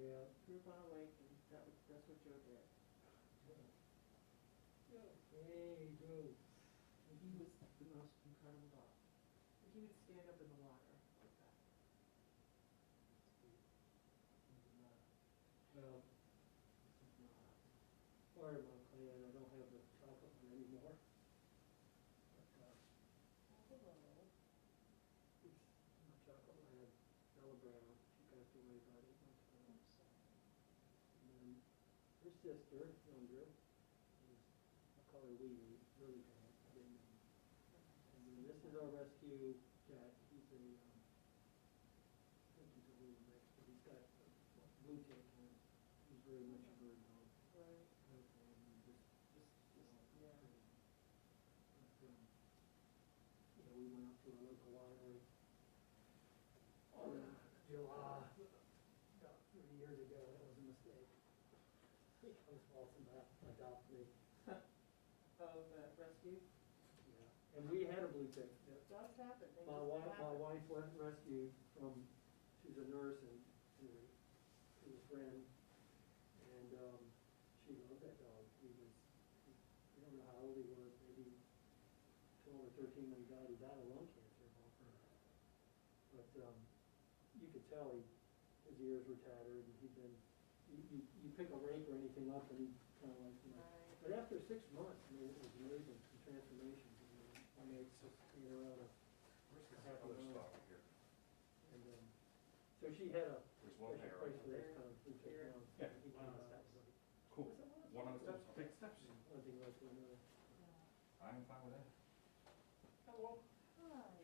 Yeah. Grew up on a lake, and that's what Joe did. Hey, Joe. And he was the most incredible dog. He would stand up in the water like that. Well, part of my plan, I don't have the chocolate one anymore. But, Hello. it's my chocolate lab, Ella Brown. She passed away about 8 months ago. I'm sorry. And then her sister, younger, is, I call her Wee Wee, really bad. And then this is our rescue Jack. He's a, I think he's a little mix, but he's got a blue tick on him. He's very much a bird dog. Right. Yeah. Yeah, we went up to a local winery on July, about 3 years ago. That was a mistake. He comes waltzing back, adopt me. Oh, the rescue? Yeah. And we had a blue tick. Does happen. They My just wife, happen. went rescued from, she's a nurse and to a friend, and she loved that dog. I don't know how old he was, maybe 12 or 13 when he died. He died of lung cancer. But you could tell his ears were tattered, and he'd been, you pick a rake or anything up, and he kind of like, you know. Right. But after 6 months, I mean, it was amazing, the transformation. I mean, it's just, you know, Where's this other stock here? and so she had a There's one special there, place right? for this kind of food Here. down. Yeah. He One on the came out, steps. Cool. Was it One on the steps, I'll take the steps. One thing led to another. I'm fine with that. Hello. Hi.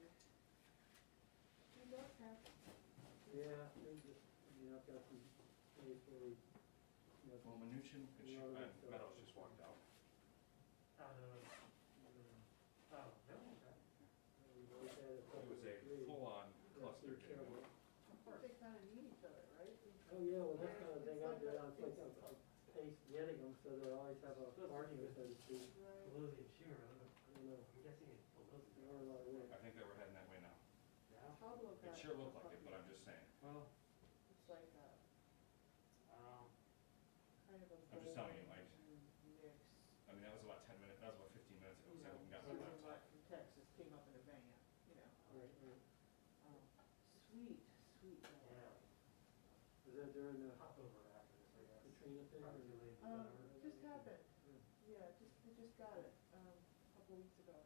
You look happy. Yeah, they just, I mean, I've got some days where we, you know. Well, Mnuchin and Meadows just walked out. Oh, no. We've always had a couple It was a of three. full-on cluster Rescue game. trouble. Of course. They kind of need each other, right? Oh, yeah, well, that's kind of thing I do, I'm It's like, I'm pace getting them, so they always have a argument, so to speak. Right. Pelosi and Schumer, I don't know, I'm guessing it's Pelosi. they are a lot of work. I think they were heading that way now. Yeah? Pablo got It sure a looked like it, puppy. but I'm just saying. Well, It's like a kind of a. I'm just telling you, golden like- mix. I mean, that was about 10 minutes, that was about 15 minutes ago, You so I haven't know, gotten my someone laptop. from Texas came up in a van, you know. Right, right. Sweet, sweet dog. yeah, Was that during the pop over after this, I guess. Katrina thing? or- Probably related to whatever. Just happened. Yeah. Yeah, they just got it, a couple weeks ago.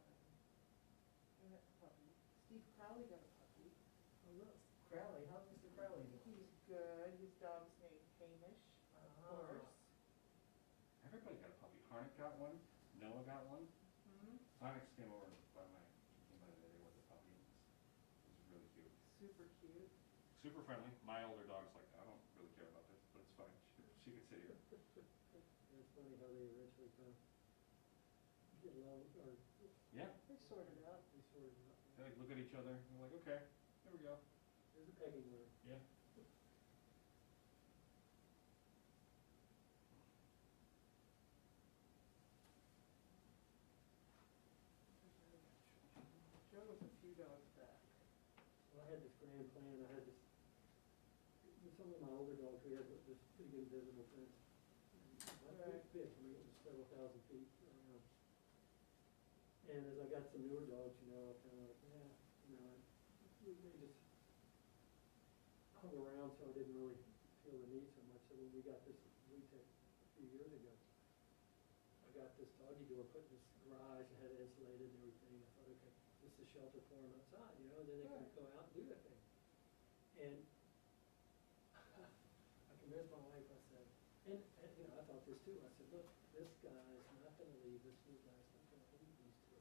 And a puppy. Steve Crowley got a puppy. Oh, look. Crowley, how's Mr. Crowley doing? He's good. His dog's named Hamish, of course. Everybody got a puppy. Harnick got one, Noah got one. Hmm. Harnick came over by the day with the puppy. It was really cute. Super cute. Super friendly. My older dog's like, I don't really care about this, but it's fine. She could sit here. It's funny how they eventually kind of get along, or Yeah. They sorted out. they sort of, They like look at each other and they're like, okay, here we go. there's a pegging order. Yeah. Joe was a few dogs back. Well, I had this grand plan, I had this, with some of my older dogs, we had this pretty good invisible fence. Right. Big, I mean, it was several thousand feet around. And as I got some newer dogs, you know, I kind of like, yeah, you know, they just hung around, so I didn't really feel the need so much. So when we got this blue tick a few years ago, I got this doggy door put in this garage and had it insulated and everything. I thought, okay, this is shelter for them outside, you know, then they can Right. go out and do their thing. And I convinced my wife, I said, and you know, I thought this too, I said, look, this guy's not gonna leave, this new guy's not gonna leave these two.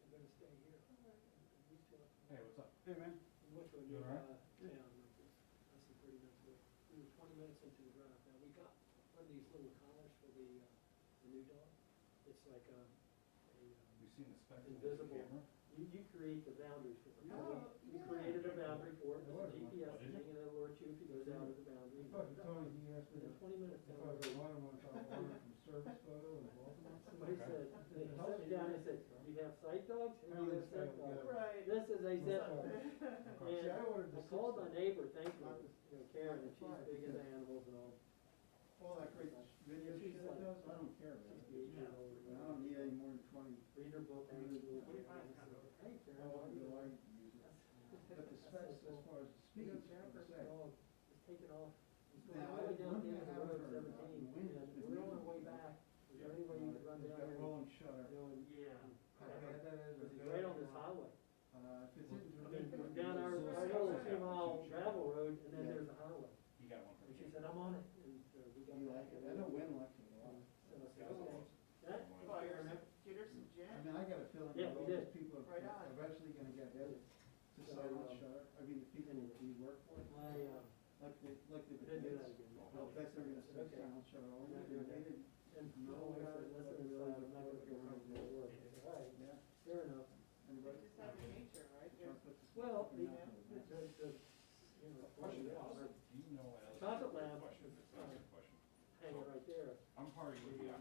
They're gonna stay here. And these two are- Hey, what's up? Hey, man. We went to a You all right? nearby town, like this, less than 30 minutes away. We were 20 minutes into the drive. Now, we got one of these little collars for the new dog. It's like a You seen the spec? invisible. Camera? You create the boundaries for it. Oh, We yeah. created a boundary for it, There it's a was one. GPS Oh, did you? thing, and it'll alert you if he goes out of the boundary. I thought you told me he asked me Within to, 20 minutes if down I the was road. one, I wanted from service photo and Baltimore. Somebody said, they sat me down and said, you have sight dogs and you have scent dogs. Right. This is a scent dog. See, I ordered And the I called my six- neighbor, thankfully, Karen, and she's big into animals and all. All that great video She's shit it like- does, I don't care, man. She's 8 years old. I don't need any more than 20. Read her book, read her book. Hey, I Karen, want how to you go, I doing? use it. But the specs, as far as the speed, You know, like I Jennifer's say, dog is taking off. He's going Now, all the way down one the thing end of I the road, haven't heard about 17, the wind has and been we're on our way really back. Is there any way you could run they've down got there? rolling shutter. You know, and How bad that is, or Because he's good. right on this highway. If it's in. I mean, we're down our little 2-mile gravel road, and then there's a highway. You got one. And she said, I'm on it, and we got You back. like it? I know wind likes it a lot. So I said, okay. That, Fires, get her some I gin. mean, I got a feeling Yeah, that we all these did. people are Right on. eventually gonna get hit to So, silent shutter. I mean, the people that we work for, like the didn't do that debates. again. I'll bet they're gonna say Okay. silent shutter only, Not and doing they that. didn't. And No, no, I I said, said, listen, really I'm not gonna go around and work. I said, all right, Yeah, fair enough. anybody? Just have your nature, right? Try to put the Well, fucking the, mouth on it, man. you know, Question, our do you know, Alex? chocolate lab Question, is, it's not a good question. hanging right there. I'm part of The, UBI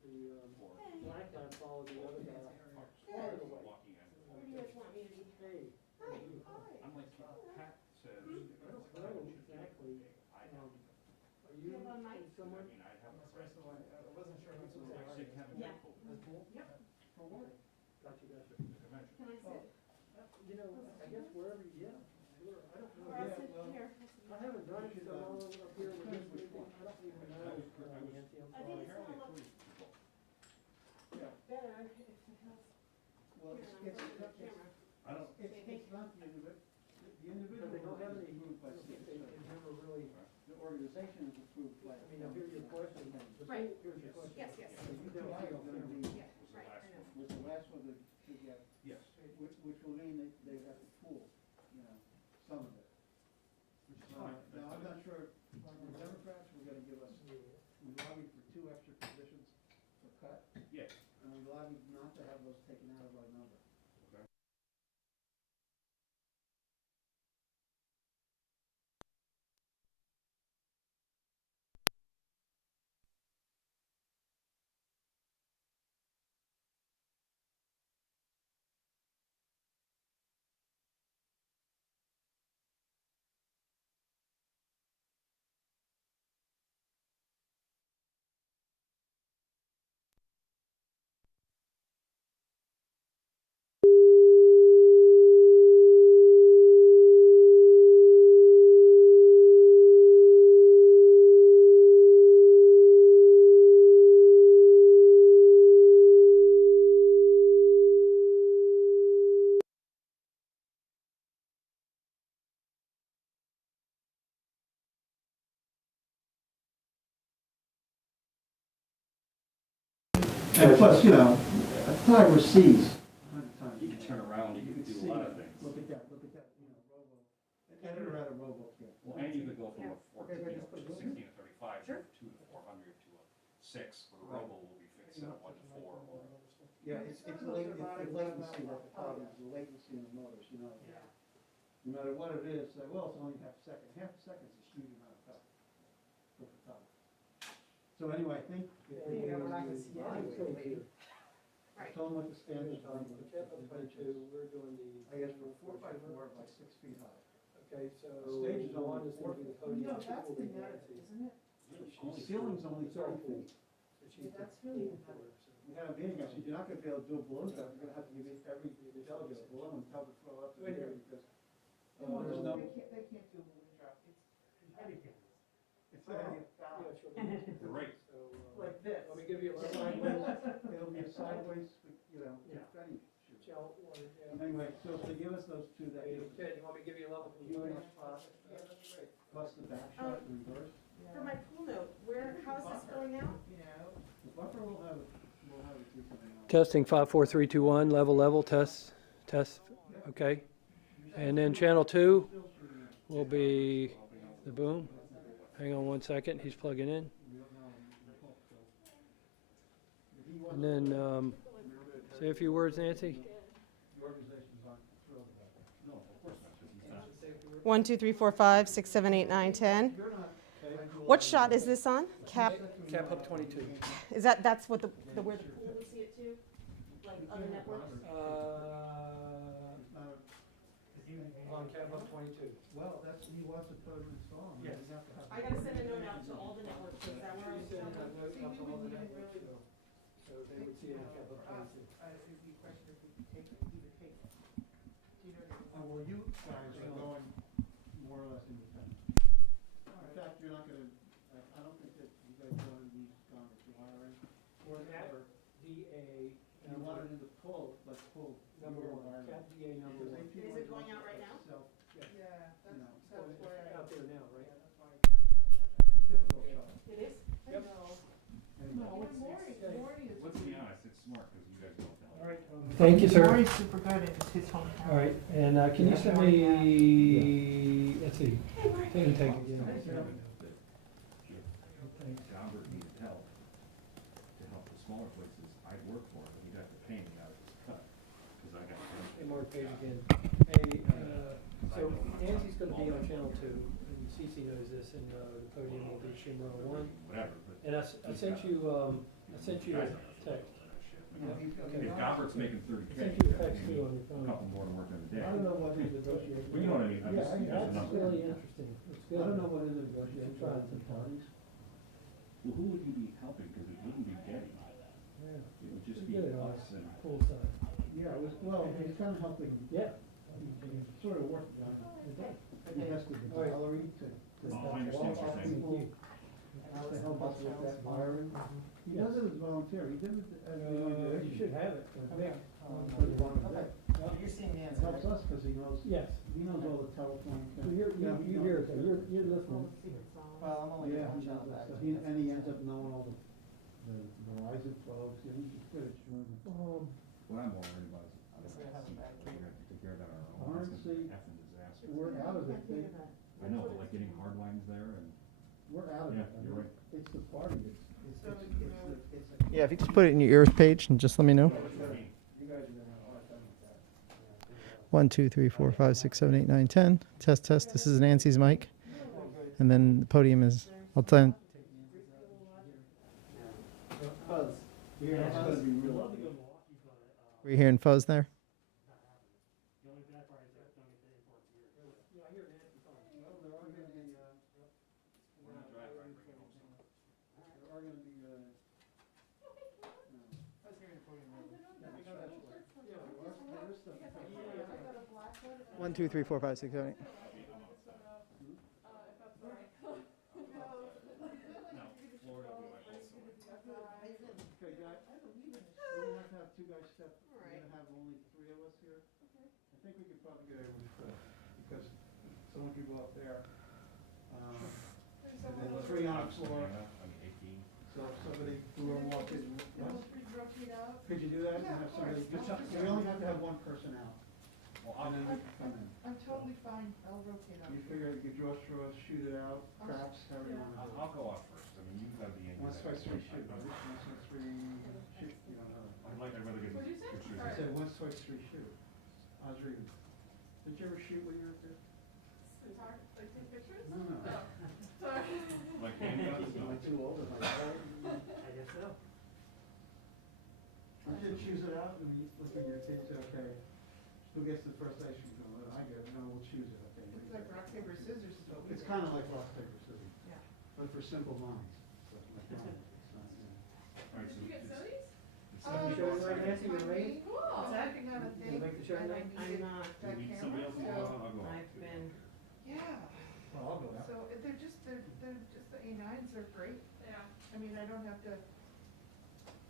the, for black lab followed the other guy. parks, Far away. walking and. Where do you guys want me to be? Hey, Hi. I'm like, Pat says. I don't know exactly, I have, are you You have a mic? in someone? I mean, I have a friend. I wasn't sure if It's like sick having Yeah. medical That's cool. Yep. For what? Gotcha. dementia. Can I sit? You know, I guess wherever, yeah, sure, I don't know. Or I'll Yeah, sit well, here. I haven't done it so long up here with this meeting, I don't even know, I was- Nancy, I'm I think sorry. it's gonna look Yeah, better if it has, well, here, and I'm it's, holding the camera. I don't, it's not the individual, the individual But they don't have is any, approved by they, state. they've never really, The organization is approved by. I mean, I hear your question, but Right. here's your question. Yes, yes. So You UTI don't is gonna be, Yeah, was the right, last I know. one. was the last one to get, Yes. which will mean they have to pool, you know, some of it. Which is fine. Now, I'm not sure, the Democrats were gonna give us, we lobbied for 2 extra positions for cut, Yeah. and we lobbied not to have those taken out of our number. Okay. And plus, you know, a timer sees 100 times. You can turn around, you can do a lot of things. Look at that, you know, robo, an editor at a robo kit. Well, and you could go from a Okay, 14, but you just know, put to it in. 16 to 35, Sure. to 2 to 400 to a 6, where a robo will be fixed at 1 to 4 or. Yeah, it's the latency that the problem is, the latency in the motors, you know. Yeah. No matter what it is, well, it's only half a second. Half a second is a huge amount of time for the time. So anyway, I think. Yeah, we're not gonna see anything later. I told them what the standards are. The capital plan two, we're doing the. I guess we're 4x4 by 6 feet high. Okay, so. The stage is one only is gonna be the podium. No, two that's will be the net, Nancy. isn't it? The ceiling's only 30 feet. So she's That's the really pool for nice. it, so. We had a meeting, I said, you're not gonna be able to do a balloon drop, you're gonna have to give it every delegate a balloon and tell them to throw up in the air because. There's no. They can't do a balloon drop, it's. It's Yeah, she'll be. You're right. So, Like this. let me give you a little. sideways, it'll be a sideways, you know, Yeah. confetti shoot. Shall, or, yeah. Anyway, so if they give us those 2, that Hey, gives us Ted, you want me to give you a level a huge component? spot, Yeah, that's great. plus the back shot, reverse. For my pool note, how's this going out? You know. The buffer will have, a two coming out. Testing 5, 4, 3, 2, 1, level, test, okay. And then channel 2 will be the boom. Hang on 1 second, he's plugging in. And then, say a few words, Nancy. The organizations aren't thrilled about that. No, of course not, 'cause he's not. 1, 2, 3, 4, 5, 6, 7, 8, 9, 10. What shot is this on? Cap, Cap hook 22. is that's what the where the pool will see it too? Like other networks? It's not a- on Cat Book 22. Well, that's, he wants to put them install them. Yes. We have to have. I gotta send a note out to all the networks, is that where I was She sent going? a note See, out we to all the wouldn't even networks, really so they would see it on Cat Book for us, 22. it'd be a question if we could take it, either take it. Do you know what I mean? Well, you guys are going more or less independent. All In right. fact, you're not gonna, I don't think that you guys want to use Congress wiring. For Cat Or DA you wanted to pull, like pull. number your 1, wiring. Cat DA number Because 1. they feel Is like it going out right now? self- Yes. Yeah, You know, that's why It's I. out there now, right? Yeah, that's why. Difficult shot. It is? I Yep. know. Anyway. No, it's Maury is. Let's be honest, it's smart, because you guys don't know. All right. Thank you, sir. Maury's super good, and it's his hometown. All right, and can you send me, let's see, take and take again. Gombert needed help to help the smaller places I work for, and you'd have to pay me out of this cut, because I got. Hey, Mark, page again. Hey, so Nancy's gonna be on Channel 2, and Cece knows this, and the podium will be Schumer 1. Whatever, but. And I sent you a text. No, he's got- If Gombert's making 30K, I sent you a that text means too on your a phone. couple more to work in a day. I don't know what his negotiation. Well, you know what I mean, I'm just, Yeah, there's a That's number. really interesting. It's I good. don't know what his I'm negotiation trying is to with parties. Well, who would you be helping, because it wouldn't be Getty, Yeah, it would just it's be good on us and. the pool side. Yeah, it was, well, he's kind of helping, Yeah. he sort of worked on it. It does. He invested in the All right. gallery to. Oh, I understand what you're saying. People to help us with that wiring. He does it as volunteer, he did it as a You regulation. should have it. Okay. But he wanted to do it. You're seeing It Nancy. helps us, cause he knows, Yes. he knows all the telephone. So you hear it, though. You're listening. Well, I'm only Yeah, one he channel knows back. that, so and he ends up knowing all the Verizon folks, and he's good at Schumer. What I'm more worried about is, Obviously, I have a bad we're gonna have to take care of that on our own, it's Honestly, an effing disaster. We're out of it, I know, but like getting hard lines there and, we're out of it. Yeah, I you're mean, right. It's the party, So, you know, Yeah, if you just put it in your ears page and just let me know. You guys are gonna have a hard time with that. 1, 2, 3, 4, 5, 6, 7, 8, 9, 10. Test, test. This is Nancy's mic. And then the podium is, I'll tell you. Buzz. Yeah, it's gonna be real. Were you hearing fuzz there? Well, there are gonna be, there are gonna be, I was hearing the podium. there is stuff. 1, 2, 3, 4, 5, 6, 7, 8. Okay, guys, we're gonna have to have two guys step, we're gonna have only 3 of us here. I think we could probably get away with 4, because someone could go up there. And then 3 on the floor, I'm 18. so if somebody who will walk in, Well, could you rotate out? could you do that? Yeah, And have of somebody, course. we only have to have one person out, Well, and then we can come in. I'm totally fine, I'll rotate out. You figure you could draw straws, shoot it out, craps, however you wanna do it. I'll go off first, I mean, you gotta be in. Once twice three shoot, right? Once twice three shoot, you don't know. I'd rather get What'd you say? pictures. I said once twice three shoot. I was reading. Did you ever shoot when you were a kid? Like take pictures? No, no. Like handguns, no. Am I too old? Am I old? I guess so. You didn't choose it out and you look at your kids, okay, who gets the first ice cream cone? Well, I get it, no, we'll choose it, okay. It's like rock, paper, scissors. is what we It's do. kinda like rock, paper, scissors, Yeah. but for simple minds. So, like mine, it's not, you know. Alright, so it's- it's Can you show it right, Nancy, you're ready? I'm working on a You thing, make the show and I now? needed I'm not. that you need camera, somebody else to go so, out, I'll go out. I've been, yeah. Well, I'll go out. So they're just the A9s are great. Yeah. I mean, I don't have to,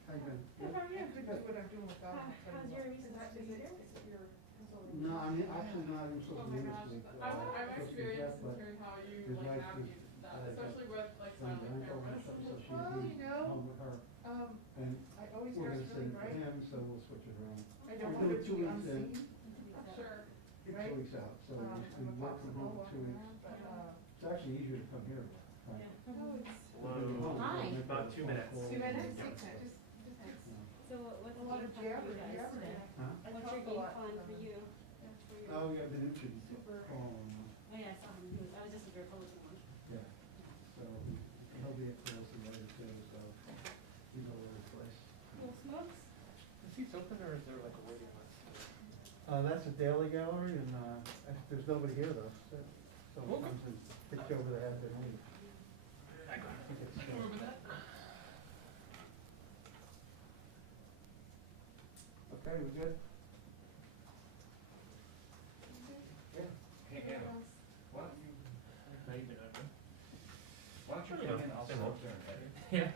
How you been? I could do what I'm doing without. how's your Is that, is it, is it your? No, I mean, actually not even supposed to do this week. I've experienced but hearing how you his like wife navigate is, that, like, especially with like When silent my uncle cameras. went up, so she'd Well, be you know, home with her, and I always we're dress gonna send really it to bright. him, so we'll switch it around. I don't We're want it doing to 2 be weeks in. unseen. Sure. Right. 2 weeks out, so we I'm a work box from of home Boba, 2 weeks. but, It's actually easier to come here. Right? no, it's Hi. About 2 minutes. 2 minutes, Yeah. just takes so what's a lot of jabber, jabber. Huh? I What's talk your a game lot, plan so- for you? Oh, yeah, I've been introduced. Super. Oh, Oh yeah, I saw him, I was just a Republican one. yeah. So he'll be at Phil's later too, so he's all over the place. Cool smokes? Is he open or is there like a waiting list? That's a daily gallery, and there's nobody here though. Someone comes and picks over the head and leaves. Okay, we good? Hey, Anna, why don't you, why don't you come in, I'll sit up there and edit. Yeah.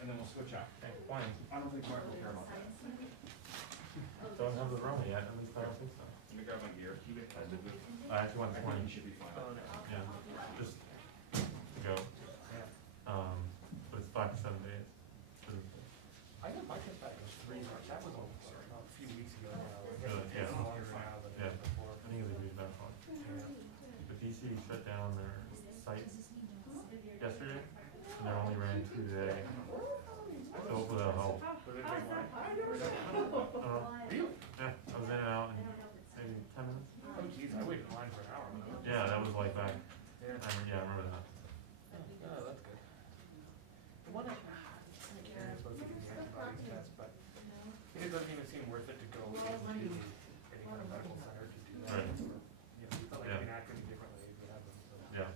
And then we'll switch out. Why? I don't think Mark will care about that. Don't have the room yet, at least I don't think so. Let me grab my gear, keep it kind of good. I actually want I think 20. you should be fine. Yeah, just to go. But it's 5 to 7 days. I got my trip back, it was 3 months, that was a few weeks ago. Really? Yeah. Longer now than Yeah. before. I think it's agreed that far. But DC shut down their site yesterday, and they're only ran 2 today. So hopefully that'll help. Really? Yeah, I was in and out in maybe 10 minutes. Oh geez, I waited in line for an hour. Yeah, that was like back. Yeah. Yeah, I remember that. Oh, that's good. The one I can't supposed to give the antibodies test, but it doesn't even seem worth it to go into any kind of medical center to do that. Right. You know, we felt like Yeah. we can act any differently if we have them, so. Yeah.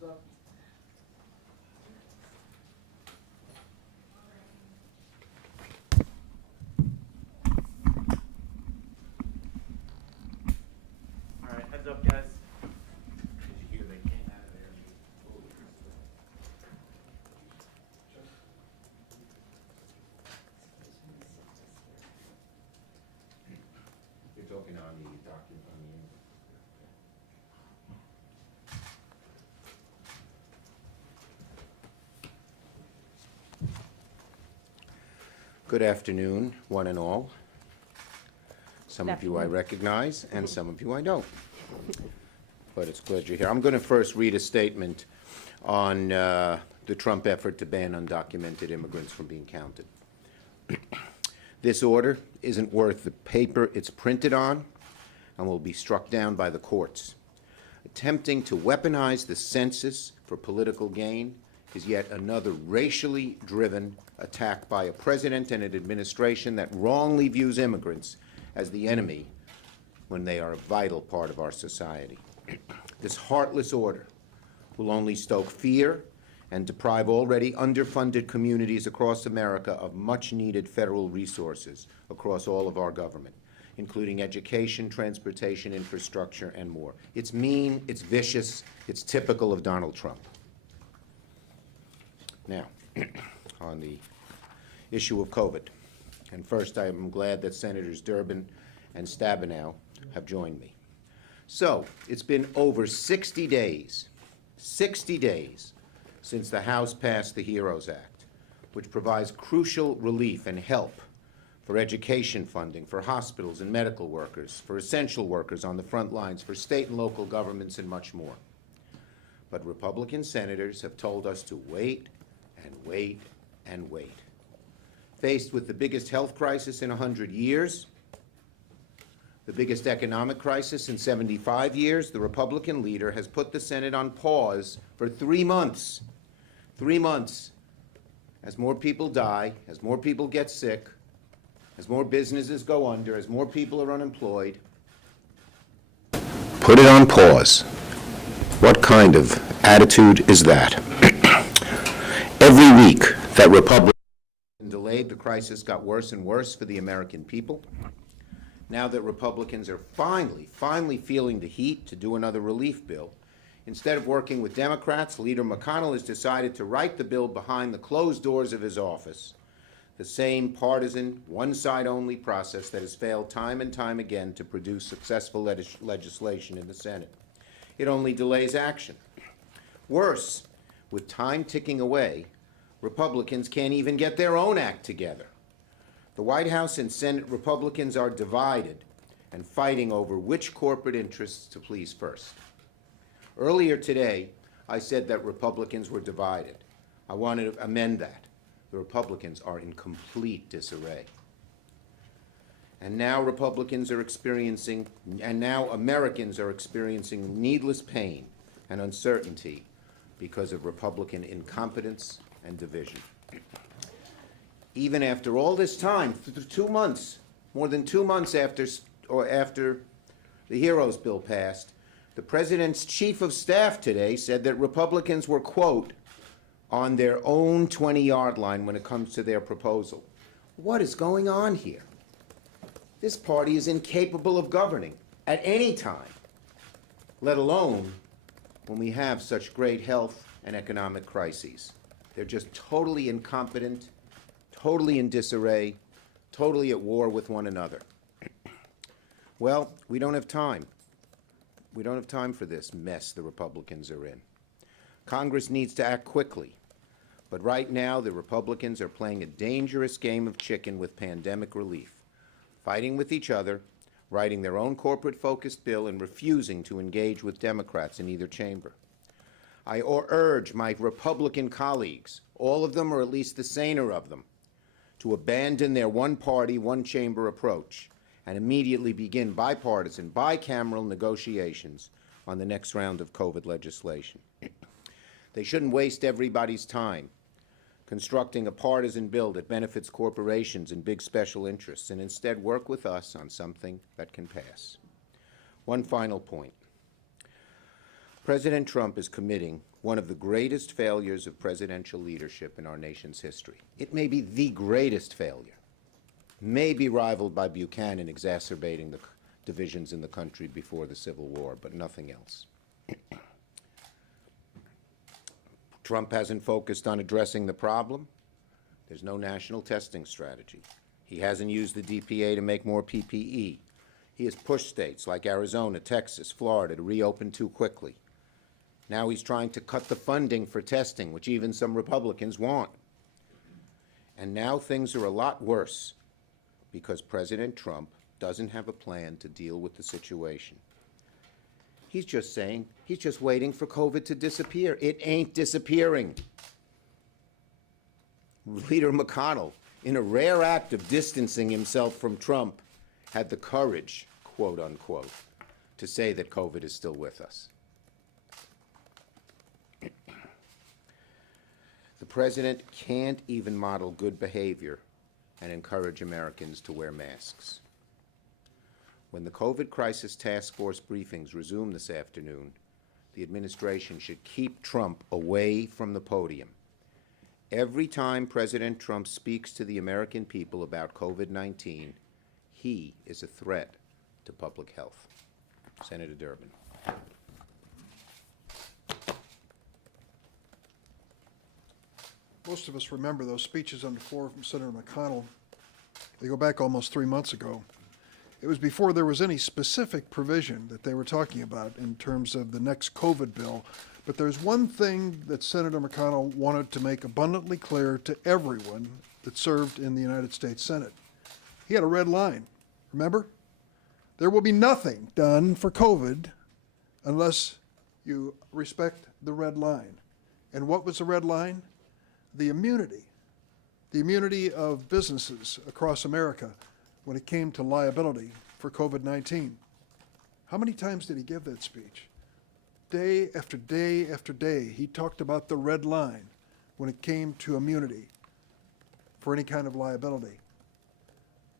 What's up? Alright, heads up, guys. Did you hear they came out of there and totally fixed it? You're talking on the document, on the. Good afternoon, one and all. Some of you I recognize, and some of you I don't. But it's glad you're here. I'm going to first read a statement on the Trump effort to ban undocumented immigrants from being counted. This order isn't worth the paper it's printed on and will be struck down by the courts. Attempting to weaponize the census for political gain is yet another racially driven attack by a president and an administration that wrongly views immigrants as the enemy when they are a vital part of our society. This heartless order will only stoke fear and deprive already underfunded communities across America of much-needed federal resources across all of our government, including education, transportation, infrastructure, and more. It's mean, it's vicious, it's typical of Donald Trump. Now, on the issue of COVID. And first, I am glad that Senators Durbin and Stabenow have joined me. So, it's been over 60 days since the House passed the HEROES Act, which provides crucial relief and help for education funding, for hospitals and medical workers, for essential workers on the front lines, for state and local governments, and much more. But Republican senators have told us to wait and wait and wait. Faced with the biggest health crisis in 100 years, the biggest economic crisis in 75 years, the Republican leader has put the Senate on pause for 3 months. 3 months. As more people die, as more people get sick, as more businesses go under, as more people are unemployed. Put it on pause. What kind of attitude is that? Every week that Republicans delayed, the crisis got worse and worse for the American people. Now that Republicans are finally feeling the heat to do another relief bill, instead of working with Democrats, Leader McConnell has decided to write the bill behind the closed doors of his office, the same partisan, one-side-only process that has failed time and time again to produce successful legislation in the Senate. It only delays action. Worse, with time ticking away, Republicans can't even get their own act together. The White House and Senate Republicans are divided and fighting over which corporate interests to please first. Earlier today, I said that Republicans were divided. I want to amend that. The Republicans are in complete disarray. And now Americans are experiencing needless pain and uncertainty because of Republican incompetence and division. Even after all this time, 2 months, more than 2 months after the HEROES bill passed, the president's chief of staff today said that Republicans were, quote, on their own 20-yard line when it comes to their proposal. What is going on here? This party is incapable of governing at any time, let alone when we have such great health and economic crises. They're just totally incompetent, totally in disarray, totally at war with one another. Well, we don't have time. We don't have time for this mess the Republicans are in. Congress needs to act quickly. But right now, the Republicans are playing a dangerous game of chicken with pandemic relief, fighting with each other, writing their own corporate-focused bill, and refusing to engage with Democrats in either chamber. I urge my Republican colleagues, all of them or at least the saner of them, to abandon their one-party, one-chamber approach and immediately begin bipartisan, bicameral negotiations on the next round of COVID legislation. They shouldn't waste everybody's time constructing a partisan bill that benefits corporations and big special interests, and instead work with us on something that can pass. One final point. President Trump is committing one of the greatest failures of presidential leadership in our nation's history. It may be the greatest failure, may be rivaled by Buchanan exacerbating the divisions in the country before the Civil War, but nothing else. Trump hasn't focused on addressing the problem. There's no national testing strategy. He hasn't used the DPA to make more PPE. He has pushed states like Arizona, Texas, Florida to reopen too quickly. Now he's trying to cut the funding for testing, which even some Republicans want. And now things are a lot worse because President Trump doesn't have a plan to deal with the situation. He's just saying, he's just waiting for COVID to disappear. It ain't disappearing. Leader McConnell, in a rare act of distancing himself from Trump, had the courage, quote unquote, to say that COVID is still with us. The president can't even model good behavior and encourage Americans to wear masks. When the COVID crisis task force briefings resume this afternoon, the administration should keep Trump away from the podium. Every time President Trump speaks to the American people about COVID-19, he is a threat to public health. Senator Durbin. Most of us remember those speeches on the floor from Senator McConnell. They go back almost 3 months ago. It was before there was any specific provision that they were talking about in terms of the next COVID bill. But there's one thing that Senator McConnell wanted to make abundantly clear to everyone that served in the United States Senate. He had a red line, remember? There will be nothing done for COVID unless you respect the red line. And what was the red line? The immunity of businesses across America when it came to liability for COVID-19. How many times did he give that speech? Day after day after day, he talked about the red line when it came to immunity for any kind of liability.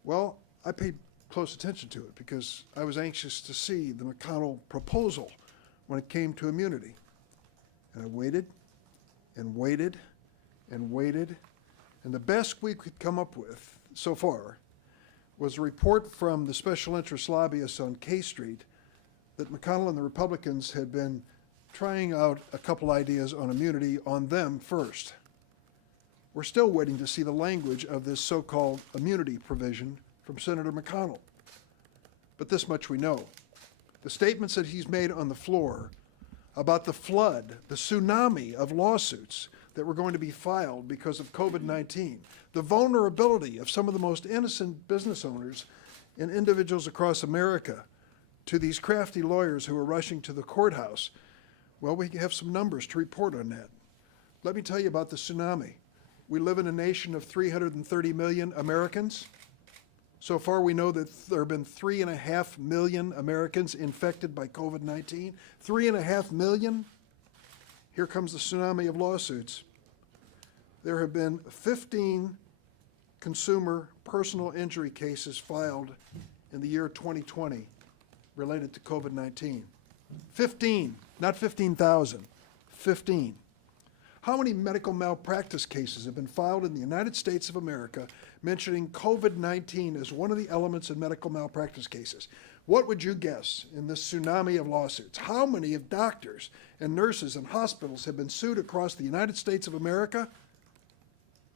Well, I paid close attention to it because I was anxious to see the McConnell proposal when it came to immunity. And I waited and waited and waited, and the best we could come up with so far was a report from the special interest lobbyists on K Street that McConnell and the Republicans had been trying out a couple ideas on immunity on them first. We're still waiting to see the language of this so-called immunity provision from Senator McConnell. But this much we know. The statements that he's made on the floor about the flood, the tsunami of lawsuits that were going to be filed because of COVID-19. The vulnerability of some of the most innocent business owners and individuals across America to these crafty lawyers who are rushing to the courthouse. Well, we have some numbers to report on that. Let me tell you about the tsunami. We live in a nation of 330 million Americans. So far, we know that there have been 3.5 million Americans infected by COVID-19. 3.5 million? Here comes the tsunami of lawsuits. There have been 15 consumer personal injury cases filed in the year 2020 related to COVID-19. 15, not 15,000, 15. How many medical malpractice cases have been filed in the United States of America mentioning COVID-19 as one of the elements in medical malpractice cases? What would you guess in this tsunami of lawsuits? How many of doctors and nurses and hospitals have been sued across the United States of America?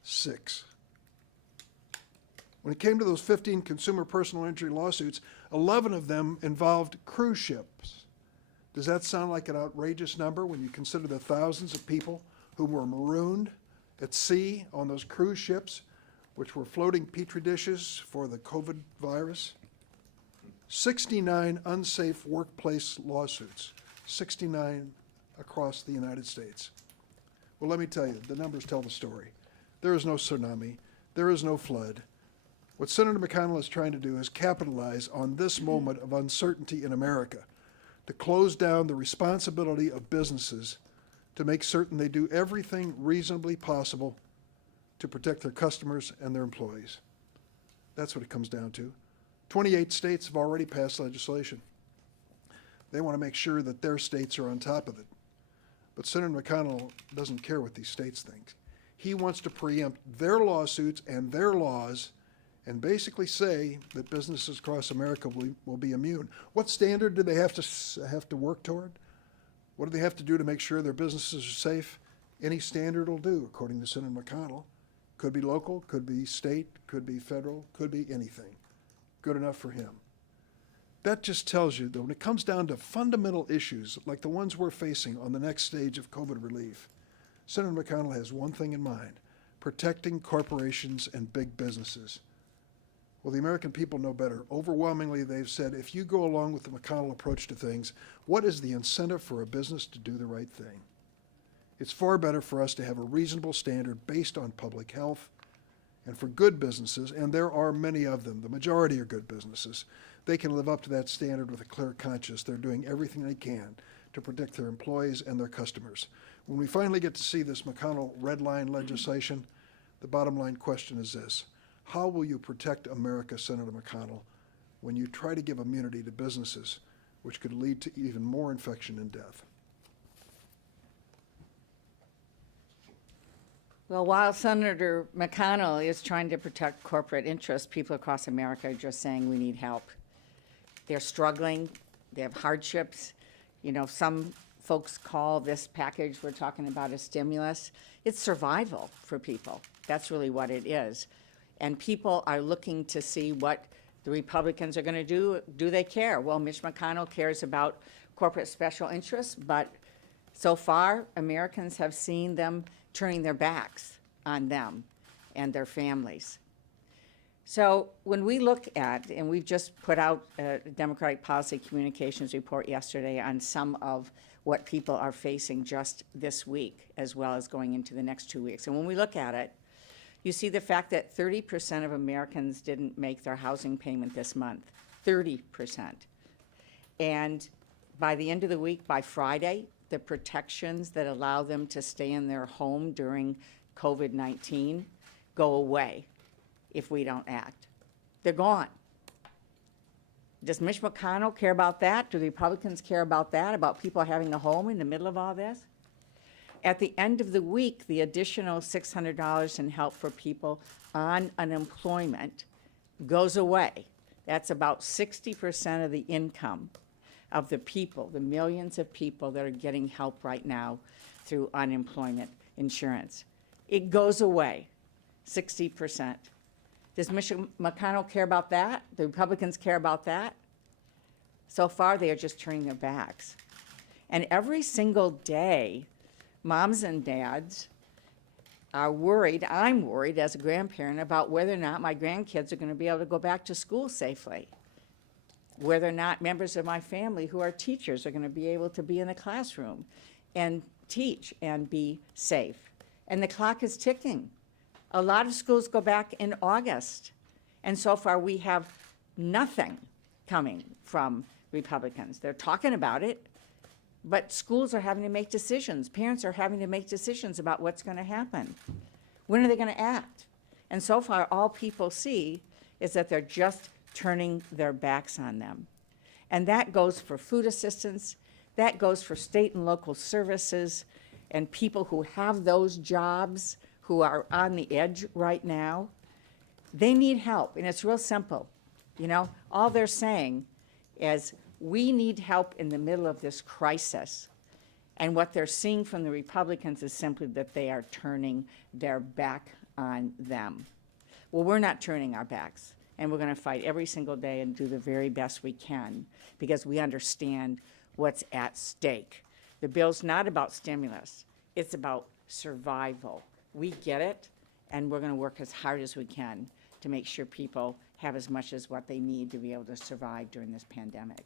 6. When it came to those 15 consumer personal injury lawsuits, 11 of them involved cruise ships. Does that sound like an outrageous number when you consider the thousands of people who were marooned at sea on those cruise ships, which were floating petri dishes for the COVID virus? 69 unsafe workplace lawsuits, 69 across the United States. Well, let me tell you, the numbers tell the story. There is no tsunami. There is no flood. What Senator McConnell is trying to do is capitalize on this moment of uncertainty in America to close down the responsibility of businesses to make certain they do everything reasonably possible to protect their customers and their employees. That's what it comes down to. 28 states have already passed legislation. They want to make sure that their states are on top of it. But Senator McConnell doesn't care what these states think. He wants to preempt their lawsuits and their laws and basically say that businesses across America will be immune. What standard do they have to work toward? What do they have to do to make sure their businesses are safe? Any standard will do, according to Senator McConnell. Could be local, could be state, could be federal, could be anything. Good enough for him. That just tells you that when it comes down to fundamental issues like the ones we're facing on the next stage of COVID relief, Senator McConnell has one thing in mind: protecting corporations and big businesses. Well, the American people know better. Overwhelmingly, they've said, if you go along with the McConnell approach to things, what is the incentive for a business to do the right thing? It's far better for us to have a reasonable standard based on public health, and for good businesses, and there are many of them, the majority are good businesses, they can live up to that standard with a clear conscience. They're doing everything they can to protect their employees and their customers. When we finally get to see this McConnell red line legislation, the bottom line question is this: how will you protect America, Senator McConnell, when you try to give immunity to businesses, which could lead to even more infection and death? Well, while Senator McConnell is trying to protect corporate interests, people across America are just saying we need help. They're struggling. They have hardships. You know, some folks call this package we're talking about a stimulus. It's survival for people. That's really what it is. And people are looking to see what the Republicans are going to do. Do they care? Well, Mitch McConnell cares about corporate special interests, but so far, Americans have seen them turning their backs on them and their families. So when we look at, and we've just put out a Democratic Policy Communications report yesterday on some of what people are facing just this week, as well as going into the next 2 weeks. And when we look at it, you see the fact that 30% of Americans didn't make their housing payment this month, 30%. And by the end of the week, by Friday, the protections that allow them to stay in their home during COVID-19 go away if we don't act. They're gone. Does Mitch McConnell care about that? Do the Republicans care about that, about people having a home in the middle of all this? At the end of the week, the additional $600 in help for people on unemployment goes away. That's about 60% of the income of the people, the millions of people that are getting help right now through unemployment insurance. It goes away, 60%. Does Mitch McConnell care about that? The Republicans care about that? So far, they are just turning their backs. And every single day, moms and dads are worried, I'm worried as a grandparent about whether or not my grandkids are going to be able to go back to school safely. Whether or not members of my family who are teachers are going to be able to be in the classroom and teach and be safe. And the clock is ticking. A lot of schools go back in August. And so far, we have nothing coming from Republicans. They're talking about it, but schools are having to make decisions. Parents are having to make decisions about what's going to happen. When are they going to act? And so far, all people see is that they're just turning their backs on them. And that goes for food assistance, that goes for state and local services, and people who have those jobs, who are on the edge right now. They need help, and it's real simple. You know, all they're saying is, we need help in the middle of this crisis. And what they're seeing from the Republicans is simply that they are turning their back on them. Well, we're not turning our backs, and we're going to fight every single day and do the very best we can, because we understand what's at stake. The bill's not about stimulus. It's about survival. We get it, and we're going to work as hard as we can to make sure people have as much as what they need to be able to survive during this pandemic.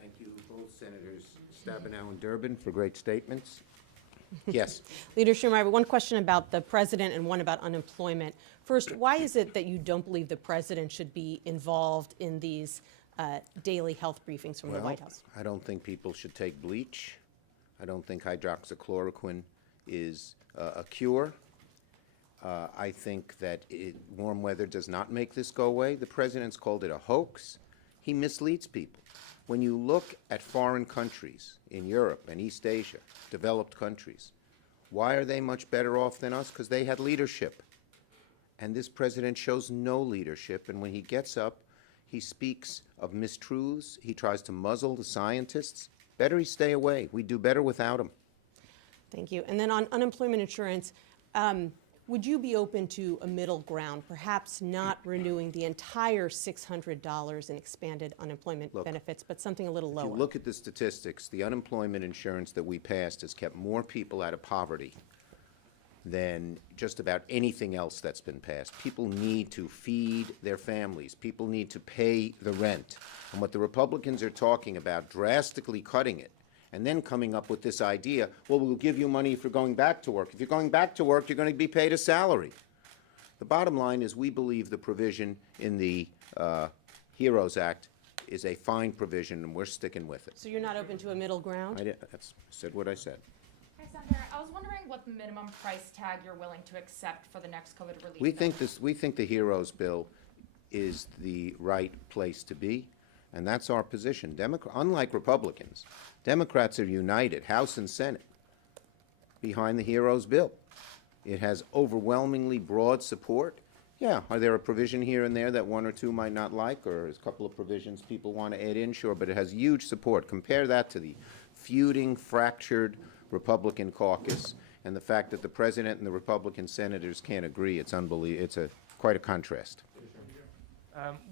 Thank you, both Senators Stabenow and Durbin, for great statements. Yes. Leader Schumer, I have one question about the president and one about unemployment. First, why is it that you don't believe the president should be involved in these daily health briefings from the White House? I don't think people should take bleach. I don't think hydroxychloroquine is a cure. I think that warm weather does not make this go away. The president's called it a hoax. He misleads people. When you look at foreign countries in Europe and East Asia, developed countries, why are they much better off than us? Because they had leadership. And this president shows no leadership. And when he gets up, he speaks of mistruths. He tries to muzzle the scientists. Better he stay away. We do better without him. Thank you. And then on unemployment insurance, would you be open to a middle ground, perhaps not renewing the entire $600 in expanded unemployment benefits, but something a little lower? If you look at the statistics, the unemployment insurance that we passed has kept more people out of poverty than just about anything else that's been passed. People need to feed their families. People need to pay the rent. And what the Republicans are talking about, drastically cutting it, and then coming up with this idea, well, we'll give you money if you're going back to work. If you're going back to work, you're going to be paid a salary. The bottom line is we believe the provision in the HEROES Act is a fine provision, and we're sticking with it. So you're not open to a middle ground? I said what I said. Hi, Senator. I was wondering what minimum price tag you're willing to accept for the next COVID relief. We think the HEROES bill is the right place to be, and that's our position. Unlike Republicans, Democrats are united, House and Senate, behind the HEROES bill. It has overwhelmingly broad support. Yeah, are there a provision here and there that one or two might not like, or a couple of provisions people want to add in? Sure, but it has huge support. Compare that to the feuding, fractured Republican caucus, and the fact that the president and the Republican senators can't agree. It's unbelievable. It's quite a contrast.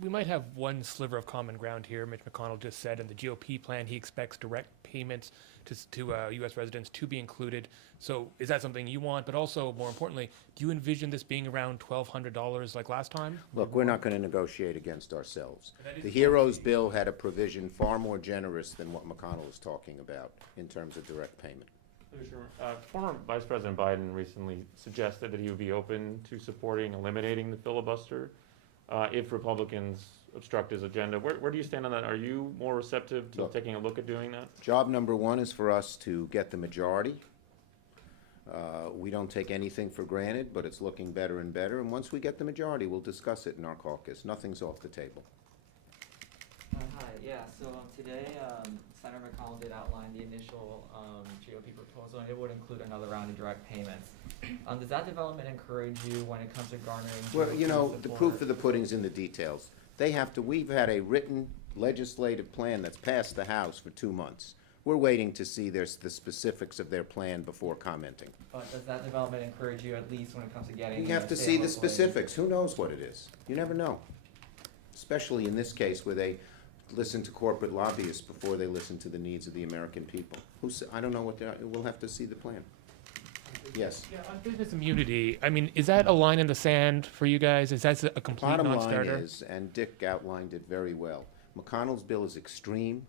We might have one sliver of common ground here. Mitch McConnell just said in the GOP plan he expects direct payments to U.S. residents to be included. So is that something you want? But also, more importantly, do you envision this being around $1,200 like last time? Look, we're not going to negotiate against ourselves. The HEROES bill had a provision far more generous than what McConnell is talking about in terms of direct payment. Former Vice President Biden recently suggested that he would be open to supporting eliminating the filibuster if Republicans obstruct his agenda. Where do you stand on that? Are you more receptive to taking a look at doing that? Job number one is for us to get the majority. We don't take anything for granted, but it's looking better and better. And once we get the majority, we'll discuss it in our caucus. Nothing's off the table. Hi, yeah, so today Senator McConnell did outline the initial GOP proposal, and it would include another round of direct payments. Does that development encourage you when it comes to garnering Well, you know, support? the proof of the pudding's in the details. We've had a written legislative plan that's passed the House for 2 months. We're waiting to see the specifics of their plan before commenting. But does that development encourage you, at least when it comes to getting? You have to see the specifics. Who knows what it is? You never know. Especially in this case where they listen to corporate lobbyists before they listen to the needs of the American people. I don't know what we'll have to see the plan. Yes. Yeah, on business immunity, I mean, is that a line in the sand for you guys? Is that a complete Bottom line non-starter? is, and Dick outlined it very well, McConnell's bill is extreme.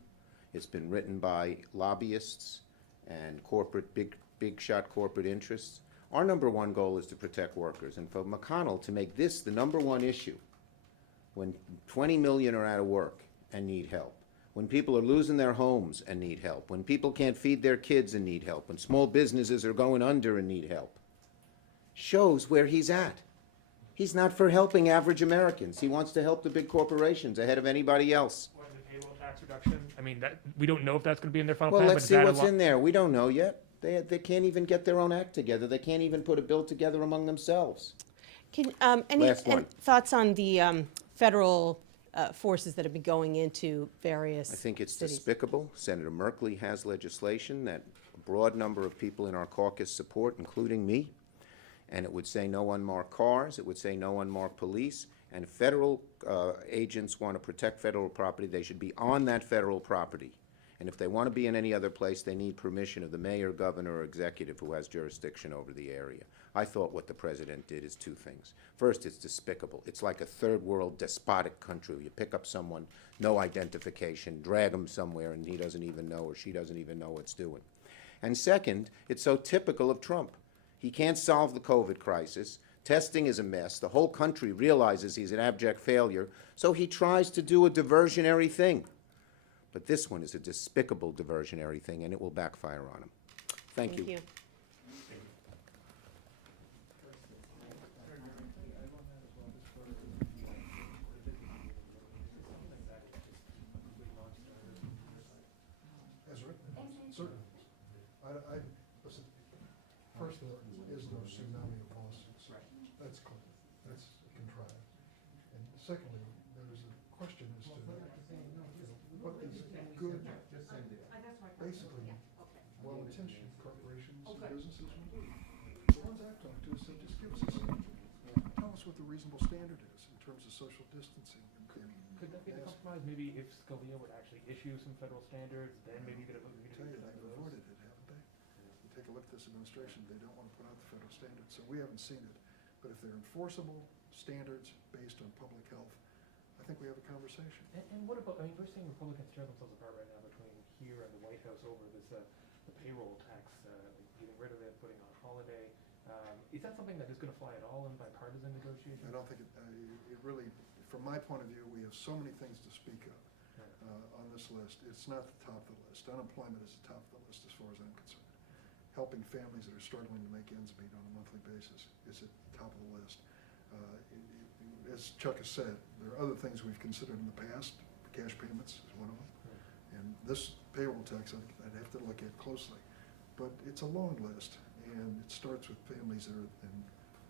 It's been written by lobbyists and corporate, big shot corporate interests. Our number one goal is to protect workers, and for McConnell to make this the number one issue when 20 million are out of work and need help, when people are losing their homes and need help, when people can't feed their kids and need help, when small businesses are going under and need help, shows where he's at. He's not for helping average Americans. He wants to help the big corporations ahead of anybody else. What, the payroll tax reduction? I mean, that, we don't know if that's gonna be in their final Well, plan, but let's is see that a what's lo- in there. We don't know yet. They can't even get their own act together. They can't even put a bill together among themselves. Any Last one. thoughts on the federal forces that have been going into various I think it's cities? despicable. Senator Merkley has legislation that a broad number of people in our caucus support, including me. And it would say no unmarked cars, it would say no unmarked police, and if federal agents want to protect federal property, they should be on that federal property. And if they want to be in any other place, they need permission of the mayor, governor, or executive who has jurisdiction over the area. I thought what the president did is two things. First, it's despicable. It's like a third world despotic country where you pick up someone, no identification, drag them somewhere, and he doesn't even know or she doesn't even know what's doing. And second, it's so typical of Trump. He can't solve the COVID crisis. Testing is a mess. The whole country realizes he's an abject failure, so he tries to do a diversionary thing. But this one is a despicable diversionary thing, and it will backfire on him. Thank you. As written, certainly. Listen, first, there is no tsunami of lawsuits. That's clear. That's contrived. And secondly, there's a question as to what these good, basically, well-intentioned corporations and businesses will do. The ones I've talked to said, just give us a standard. Tell us what the reasonable standard is in terms of social distancing. Could that be the compromise? Maybe if Scalia would actually issue some federal standards, then maybe you could have. Tell you, they've avoided it, haven't they? You take a look at this administration, they don't want to put out the federal standards, so we haven't seen it. But if they're enforceable standards based on public health, I think we have a conversation. And what about, I mean, we're seeing Republicans tear themselves apart right now between here and the White House over this, the payroll tax, getting rid of it, putting on holiday. Is that something that is gonna fly at all in bipartisan negotiations? I don't think it really, from my point of view, we have so many things to speak of on this list. It's not the top of the list. Unemployment is the top of the list as far as I'm concerned. Helping families that are struggling to make ends meet on a monthly basis is at the top of the list. As Chuck has said, there are other things we've considered in the past. Cash payments is one of them. And this payroll tax, I'd have to look at closely. But it's a long list, and it starts with families that are in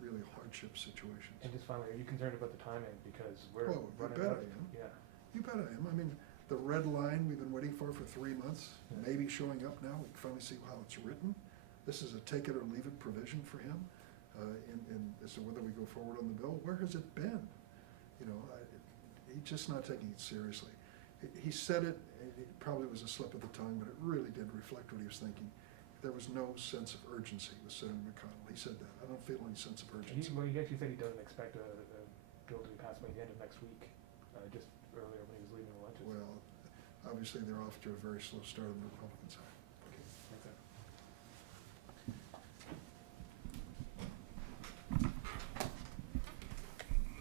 really hardship situations. And just finally, are you concerned about the timing? Because we're Oh, you running bet out. I am. Yeah. You bet I am. I mean, the red line we've been waiting for 3 months, maybe showing up now. We can finally see how it's written. This is a take it or leave it provision for him, in as to whether we go forward on the bill. Where has it been? You know, he's just not taking it seriously. He said it probably was a slip of the tongue, but it really did reflect what he was thinking. There was no sense of urgency with Senator McConnell. He said that. I don't feel any sense of urgency. Well, he actually said he doesn't expect a bill to be passed by the end of next week, just earlier when he was leaving the lunches. Well, obviously they're off to a very slow start on the Republican side.